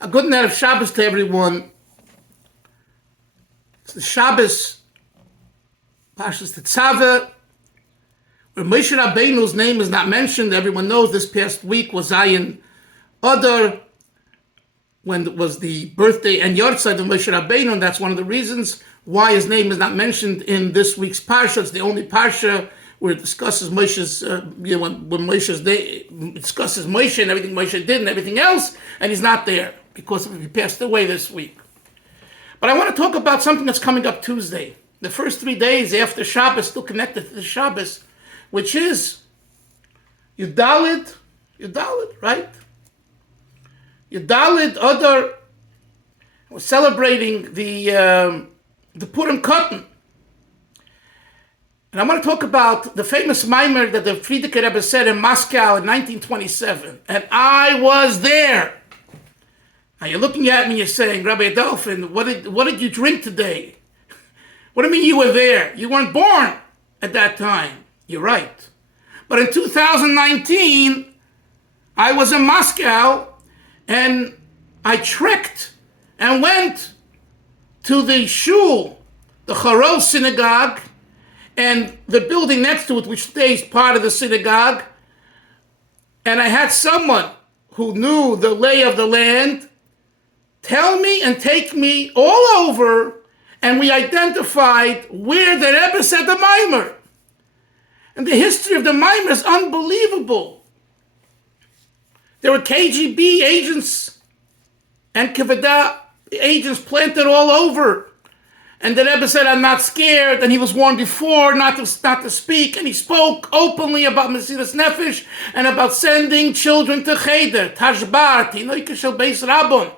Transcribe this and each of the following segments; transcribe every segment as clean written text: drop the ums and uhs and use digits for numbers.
A good night of Shabbos to everyone. It's the Shabbos, Parshas Tetzaveh, where Moshe Rabbeinu's name is not mentioned. Everyone knows this past week was Zayin Adar, when it was the birthday and Yortzeit of Moshe Rabbeinu, and that's one of the reasons why his name is not mentioned in this week's Parsha. It's the only Parsha where it discusses Moshe's, when Moshe's day discusses Moshe and everything Moshe did and everything else, and he's not there because he passed away this week. But I want to talk about something that's coming up Tuesday. The first 3 days after Shabbos, still connected to the Shabbos, which is Yudalid, right? Yudalid Adar. We're celebrating the Purim Katan. And I want to talk about the famous Maamar that the Frierdiker Rebbe said in Moscow in 1927. And I was there. Now you're looking at me and you're saying, Rabbi Adelphin, what did you drink today? What do you mean you were there? You weren't born at that time. You're right. But in 2019, I was in Moscow and I trekked and went to the shul, the Choral synagogue, and the building next to it, which stays part of the synagogue. And I had someone who knew the lay of the land tell me and take me all over, and we identified where the Rebbe said the Maamar. And the history of the Maamar is unbelievable. There were KGB agents and Kivada agents planted all over. And the Rebbe said, I'm not scared. And he was warned before not to speak. And he spoke openly about Mesiras Nefesh and about sending children to Cheder, Tashbat, Tinoike Shel Beis Rabon.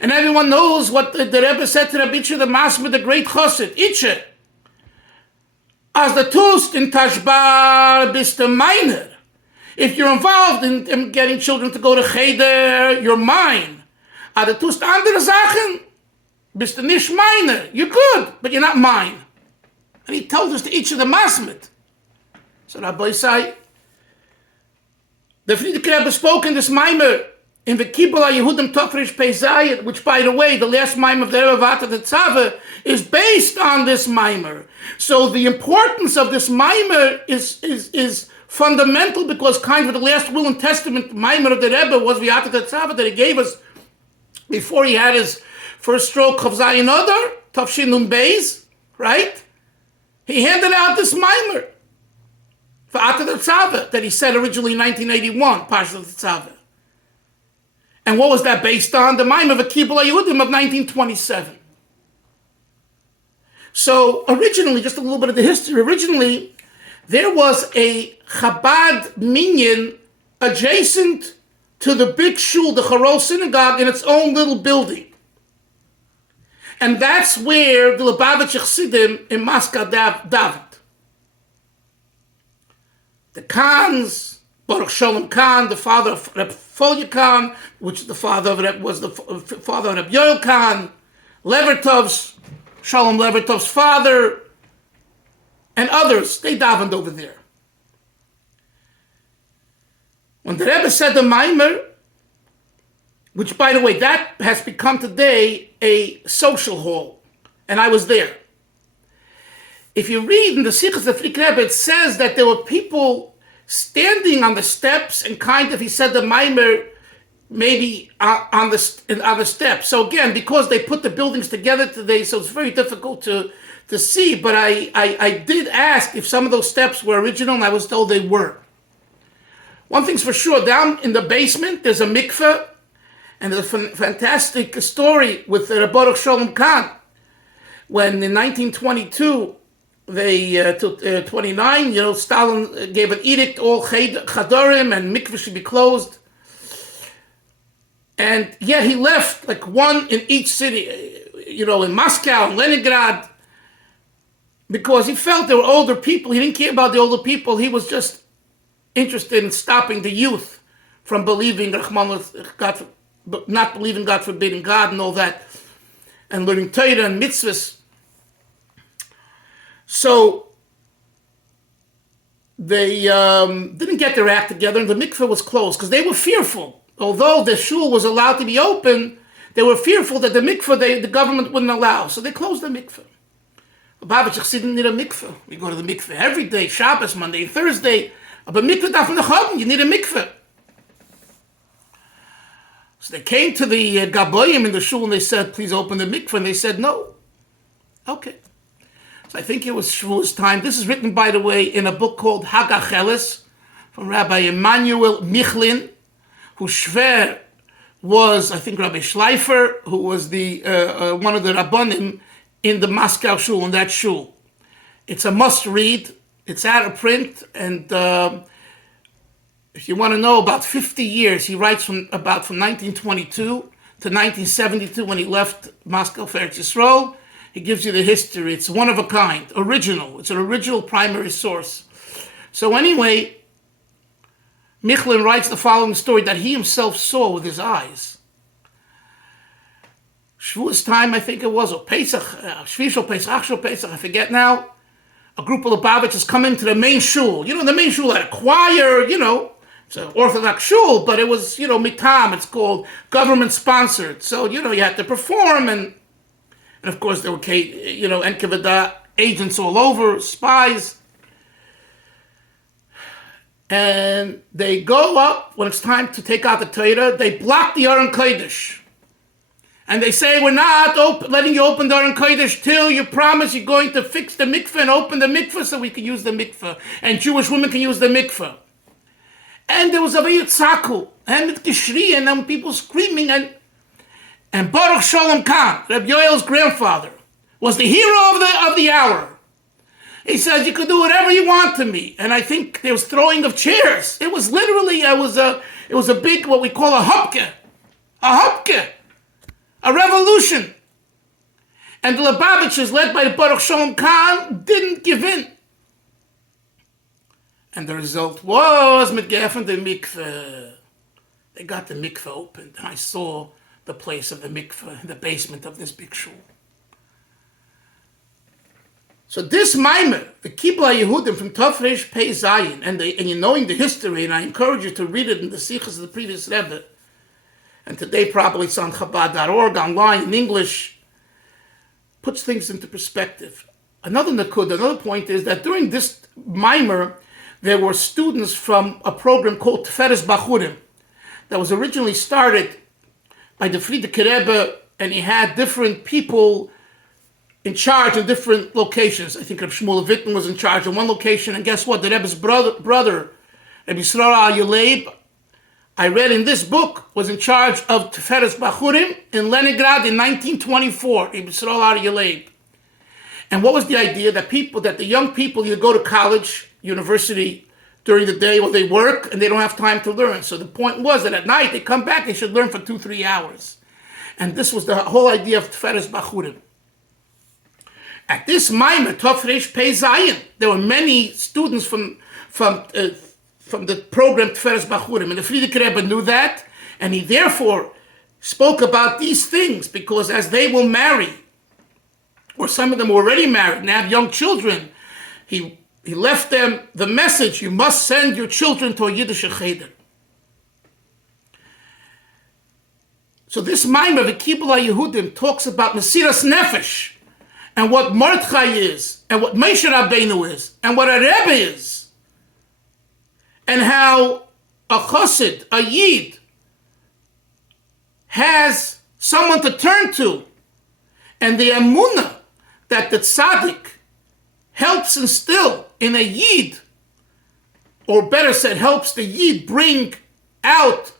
And everyone knows what the Rebbe said to Rabbi Itche the Masber, the great Chassid. Itche, as the tust in Tashbar bist a minor. If you're involved in getting children to go to Cheder, you're mine. As the tust andere Sachen, bist du nicht meine. You're good, but you're not mine. And he told us to each of the masmid. So Rabbi Isai, the Frierdiker Rebbe spoke in this Maamar in VKibel HaYehudim Tofresh Pei Zayin, which, by the way, the last Maamar of the Rebbe Vata Tetzaveh is based on this Maamar. So the importance of this Maamar is fundamental, because kind of the last will and testament Maamar of the Rebbe was Vata Tetzaveh that he gave us before he had his first stroke of Zayin Adar, Tafshin Nun Beis, right? He handed out this Maamar for Vata Tetzaveh that he said originally in 1981, Parshat Tetzaveh. And what was that based on? The Maamar of VKibel HaYehudim of 1927. So originally, just a little bit of the history, originally there was a Chabad minyan adjacent to the big shul, the Choral synagogue, in its own little building. And that's where the Lubavitch Chassidim in Moscow davened. The Khans, Baruch Shalom Khan, the father of Reb Folya Khan, which is the father of Reb Yoel Khan, Levertov's, Shalom Levertov's father, and others, they davened over there. When the Rebbe said the Maamar, which, by the way, that has become today a social hall, and I was there. If you read in the Sichos of the Frierdiker Rebbe, it says that there were people standing on the steps, and kind of, he said the Maamar maybe on the steps. So again, because they put the buildings together today, so it's very difficult to see. But I did ask if some of those steps were original, and I was told they were. One thing's for sure, down in the basement, there's a Mikva, and there's a fantastic story with Baruch Shalom Khan. When in 1922, they took 29, Stalin gave an edict, all Chadorim and Mikva should be closed. And yet he left like one in each city, in Moscow and Leningrad, because he felt there were older people. He didn't care about the older people. He was just interested in stopping the youth from believing God, not believing God, forbidding God and all that, and learning Torah and mitzvahs. So they didn't get their act together, and the mikveh was closed because they were fearful. although the shul was allowed to be open, they were fearful that the mikveh the government wouldn't allow, so they closed the mikveh. Lubavitch Chassidim need a mikveh. We go to the mikveh every day, Shabbos, Monday, Thursday. But mikveh daf in the Chatan, you need a mikveh. So they came to the Gaboyim in the shul and they said, please open the mikveh. And they said, no. Okay. So I think it was Shavuos time. This is written, by the way, in a book called Hagacheles from Rabbi Emanuel Michlin, whose shver was, I think, Rabbi Schleifer, who was the one of the Rabbanim in the Moscow shul, in that shul. It's a must-read. It's out of print, and if you want to know about 50 years, he writes from 1922 to 1972 when he left Moscow for Eretz Yisrael. He gives you the history. It's one of a kind, original. It's an original primary source. So anyway, Michlin writes the following story that he himself saw with his eyes. Shavuos time, I think it was, or Pesach, Shvishal Pesach, Achshal Pesach, I forget now. A group of Lubavitchers come into the main shul. You know, the main shul had a choir, you know. It's an Orthodox shul, but it was, you know, mitam, it's called, government-sponsored. So, you know, you had to perform, and of course there were, you know, NKVD agents all over, spies. And they go up, when it's time to take out the Torah, they block the Aron Kodesh. And they say, we're not letting you open the Aron Kodesh till you promise you're going to fix the mikveh and open the mikveh so we can use the mikveh. And Jewish women can use the mikveh. And there was a vayitzaku, and it geshri, and then people screaming, and Baruch Shalom Khan, Reb Yoel's grandfather, was the hero of the hour. He says, you could do whatever you want to me. And I think there was throwing of chairs. It was literally, it was a big, what we call a hupke. A revolution. And the Lubavitchers, led by Baruch Shalom Khan, didn't give in. And the result was, mit geöffnet the mikveh. They got the mikveh opened. And I saw the place of the mikveh in the basement of this big shul. So this Maamar, the VKibel HaYehudim from Tafresh Pei Zayin, and you're knowing the history, and I encourage you to read it in the Sichos of the previous Rebbe, and today probably it's on Chabad.org, online, in English, puts things into perspective. Another point is that during this Maamar, there were students from a program called Tiferes Bachurim that was originally started by the Frierdiker Rebbe, and he had different people in charge in different locations. I think Reb Shmuel Witten was in charge in one location, and guess what? The Rebbe's brother Rabbi Yisrael Yaleib, I read in this book, was in charge of Tiferes Bachurim in Leningrad in 1924, Rabbi Yisrael Yaleib. And what was the idea? That the young people, you go to college, university during the day, while they work, and they don't have time to learn. So the point was that at night, they come back, they should learn for 2-3 hours. And this was the whole idea of Tiferes Bachurim. At this Maamar, Tafresh Pei Zayin, there were many students from the program Tiferes Bachurim, and the Frierdiker Rebbe knew that, and he therefore spoke about these things, because as they will marry, or some of them were already married and have young children, he left them the message, you must send your children to a Yiddish cheder. So this Maamar, VKibel HaYehudim, talks about Mesiras Nefesh, and what Mordechai is, and what Moshe Rabbeinu is, and what a Rebbe is, and how a chassid, a yid, has someone to turn to, and the emunah that the tzaddik helps instill in a yid, or better said, helps the yid bring out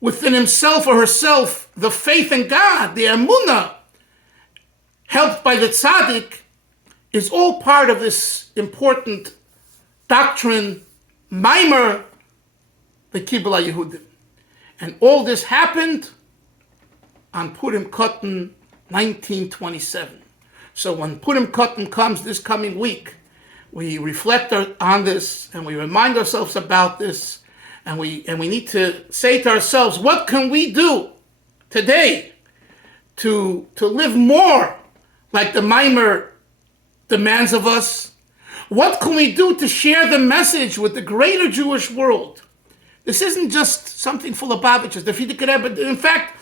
within himself or herself the faith in God, the emunah, helped by the tzaddik, is all part of this important doctrine, Maamar, VKibel HaYehudim. And all this happened on Purim Katan 1927. So when Purim Katan comes this coming week, we reflect on this, and we remind ourselves about this, and we need to say to ourselves, what can we do today to live more like the Maamar demands of us? What can we do to share the message with the greater Jewish world This isn't just something full of Lubavitchers. The Frierdiker Rebbe, in fact,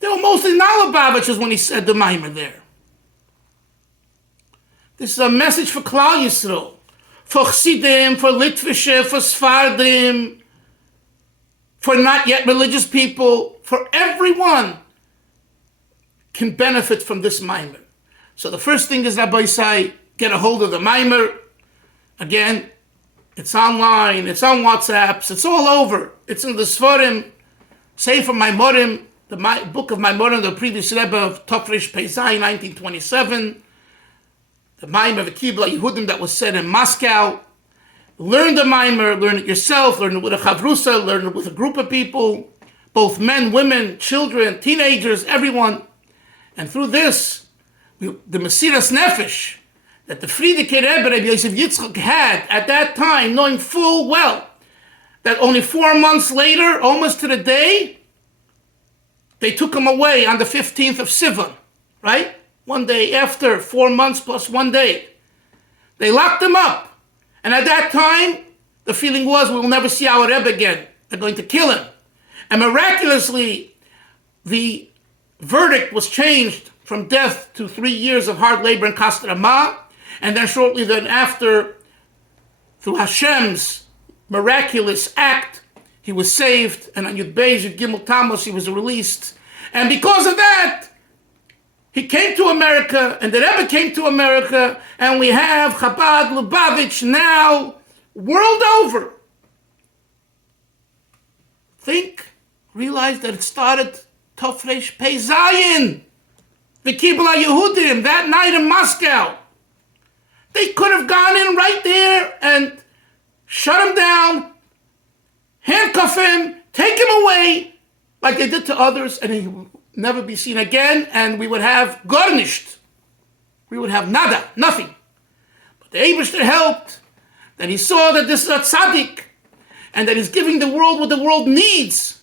there were mostly not Lubavitchers when he said the Maamar there. This is a message for Klal Yisrael, for Chassidim, for Litvische, for Sfardim, for not yet religious people, for everyone can benefit from this Maamar. So the first thing is, Rabbi Isai, get a hold of the Maamar. Again, it's online, it's on WhatsApps, it's all over. It's in the Sforim, Sefer Maimorim, the book of Maimorim, the previous Rebbe of Tofresh Pezai, 1927. The Maamar VKibel HaYehudim that was said in Moscow. Learn the Maamar, learn it yourself, learn it with a chavrusa, learn it with a group of people, both men, women, children, teenagers, everyone. And through this, the Mesiras Nefesh that the Frierdiker Rebbe, Rabbi Yosef Yitzchak, had at that time, knowing full well that only 4 months later, almost to the day, they took him away on the 15th of Sivan, right? One day after, 4 months plus 1 day. They locked him up. And at that time, the feeling was, we will never see our Rebbe again. They're going to kill him. And miraculously, the verdict was changed from death to 3 years of hard labor in Kostrama. And then shortly then after, through Hashem's miraculous act, he was saved. And on Yud Beis, Yud Gimel Tammuz, he was released. And because of that, he came to America, and the Rebbe came to America, and we have Chabad Lubavitch now world over. Realize that it started Tofresh Pei Zayin, VKibel HaYehudim, that night in Moscow. They could have gone in right there and shut him down, handcuff him, take him away, like they did to others, and he would never be seen again, and we would have garnished. We would have nada, nothing. But the Eibishter helped, that he saw that this is a tzaddik, and that he's giving the world what the world needs.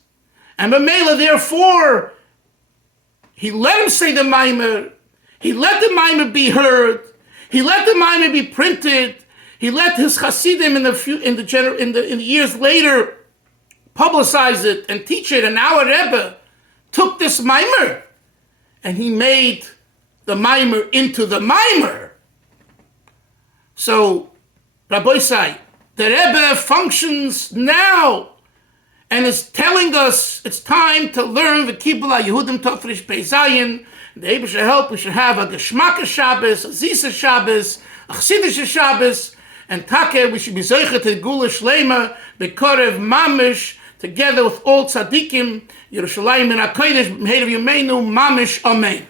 And B'meila, therefore, he let him say the Maamar, he let the Maamar be heard, he let the Maamar be printed, he let his Chassidim in the years later publicize it and teach it, and our Rebbe took this Maamar and he made the Maamar into the Maamar. So, Rabbi Isai, the Rebbe functions now and is telling us it's time to learn VKibel HaYehudim Tofresh Pei Zayin. The Rebbe should help. We should have a Geschmaka Shabbos, a Zisa Shabbos, a Chassidish Shabbos, and Take, we should be Zeicha to Gula Shlema, Bekorev Mamish, together with all tzaddikim, Yerushalayim and HaKodesh, B'mheirav Yameinu, Mamish, Amen.